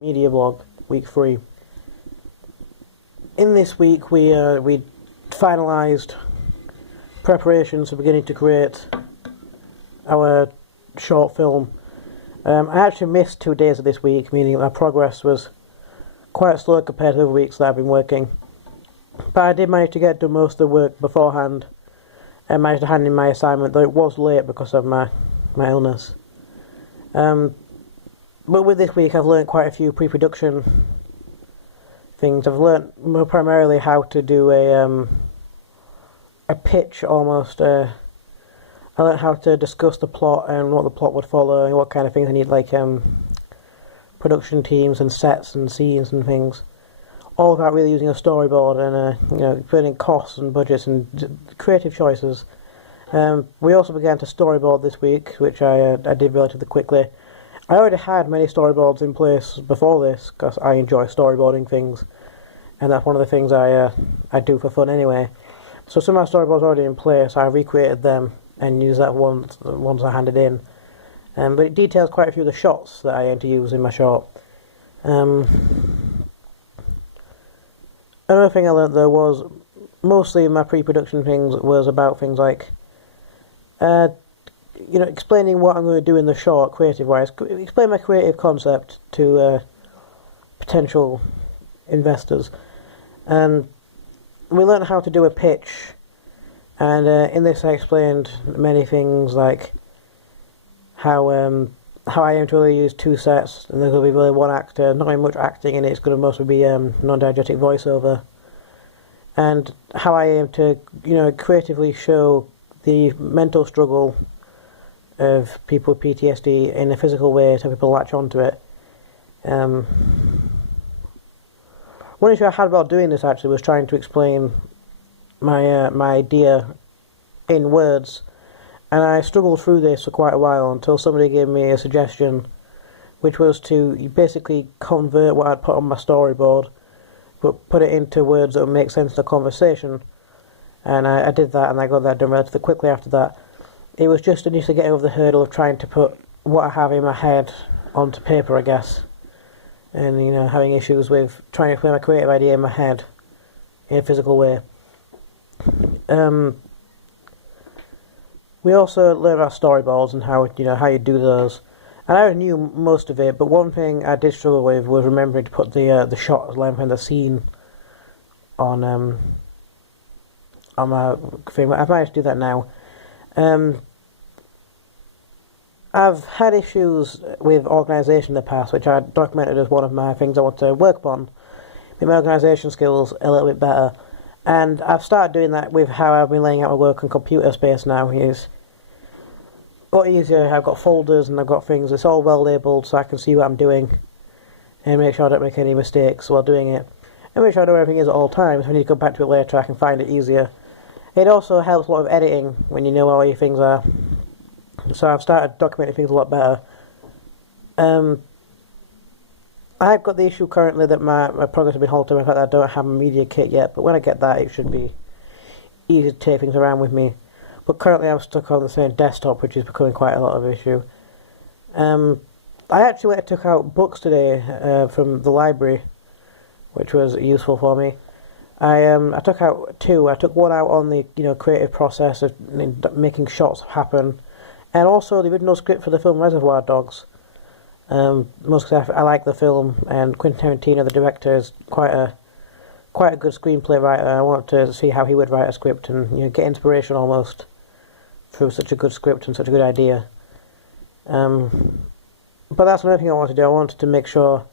Media Blog, week 3. In this week, we finalised preparations for beginning to create our short film. I actually missed 2 days of this week, meaning my progress was quite slow compared to the weeks that I've been working. But I did manage to get done most of the work beforehand and managed to hand in my assignment, though it was late because of my illness. But with this week, I've learned quite a few pre-production things. I've learned more primarily how to do a pitch almost. I learned how to discuss the plot and what the plot would follow and what kind of things I need, like production teams and sets and scenes and things. All about really using a storyboard and putting costs and budgets and creative choices. We also began to storyboard this week, which I did relatively quickly. I already had many storyboards in place before this because I enjoy storyboarding things, and that's one of the things I do for fun anyway. So some of my storyboards are already in place. I recreated them and used that ones I handed in. But it details quite a few of the shots that I aim to use in my short. Another thing I learnt though was mostly my pre-production things was about things like explaining what I'm going to do in the short, creative-wise. Explain my creative concept to potential investors. And we learned how to do a pitch. And in this I explained many things like how I aim to really use 2 sets, and there's going to be really one actor, not very much acting in it, it's going to mostly be non-diegetic voiceover. And how I aim to, creatively show the mental struggle of people with PTSD in a physical way so people latch onto it. One issue I had about doing this actually was trying to explain my idea in words, and I struggled through this for quite a while until somebody gave me a suggestion, which was to basically convert what I'd put on my storyboard but put it into words that would make sense in a conversation. And I did that, and I got that done relatively quickly after that. It was just initially getting over the hurdle of trying to put what I have in my head onto paper, I guess. And, having issues with trying to explain my creative idea in my head in a physical way. We also learned about storyboards and how you do those. And I already knew most of it, but one thing I did struggle with was remembering to put the shot length and the scene on my thing. I've managed to do that now. I've had issues with organisation in the past, which I documented as one of my things I want to work upon. Make my organisation skills a little bit better. And I've started doing that with how I've been laying out my work on computer space now. It's a lot easier. I've got folders and I've got things. It's all well labelled so I can see what I'm doing and make sure I don't make any mistakes while doing it. And make sure I know where everything is at all times. If I need to go back to it later, I can find it easier. It also helps a lot of editing when you know where all your things are. So I've started documenting things a lot better. I've got the issue currently that my progress has been halted by the fact that I don't have a media kit yet, but when I get that it should be easy to take things around with me. But currently I'm stuck on the same desktop, which is becoming quite a lot of an issue. I actually went and took out books today from the library, which was useful for me. I took out 2. I took one out on the creative process of making shots happen, and also the original script for the film Reservoir Dogs. Mostly I like the film, and Quentin Tarantino, the director, is quite a good screenplay writer. I wanted to see how he would write a script and get inspiration almost through such a good script and such a good idea. But that's another thing I wanted to do. I wanted to make sure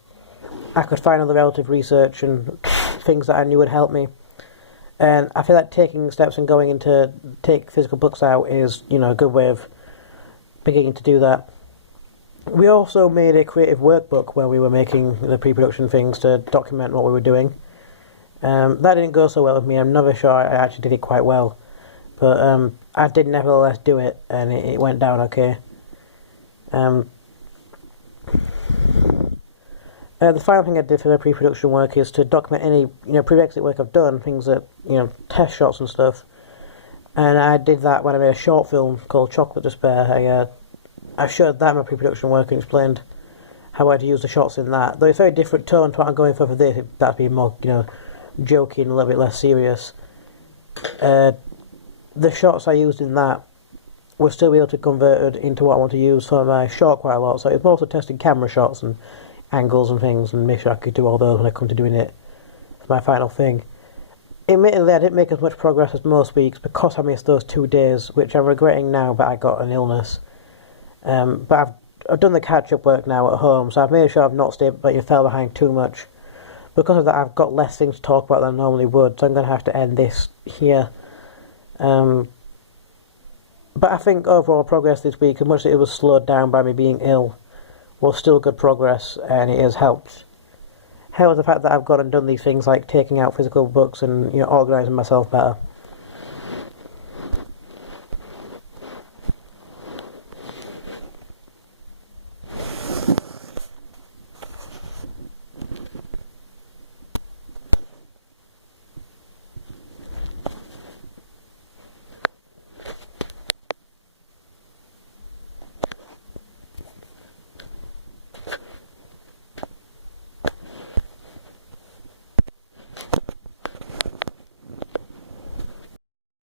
I could find all the relative research and things that I knew would help me. And I feel like taking steps and going into take physical books out is a good way of beginning to do that. We also made a creative workbook where we were making the pre-production things to document what we were doing. That didn't go so well with me. I'm never sure I actually did it quite well. But I did nevertheless do it, and it went down okay. The final thing I did for the pre-production work is to document any prerequisite work I've done, things that, test shots and stuff. And I did that when I made a short film called Chocolate Despair. I showed that in my pre-production work and explained how I'd use the shots in that. Though it's a very different tone to what I'm going for this. That'd be more, jokey and a little bit less serious. The shots I used in that will still be able to convert it into what I want to use for my short quite a lot. So it's mostly testing camera shots and angles and things, and make sure I could do all those when I come to doing it for my final thing. Admittedly, I didn't make as much progress as most weeks because I missed those 2 days, which I'm regretting now, but I got an illness. But I've done the catch-up work now at home, so I've made sure I've not stayed, but you fell behind too much. Because of that, I've got less things to talk about than I normally would, so I'm going to have to end this here. But I think overall progress this week, as much as it was slowed down by me being ill, was still good progress, and it has helped. Helped the fact that I've gone and done these things like taking out physical books and organising myself better.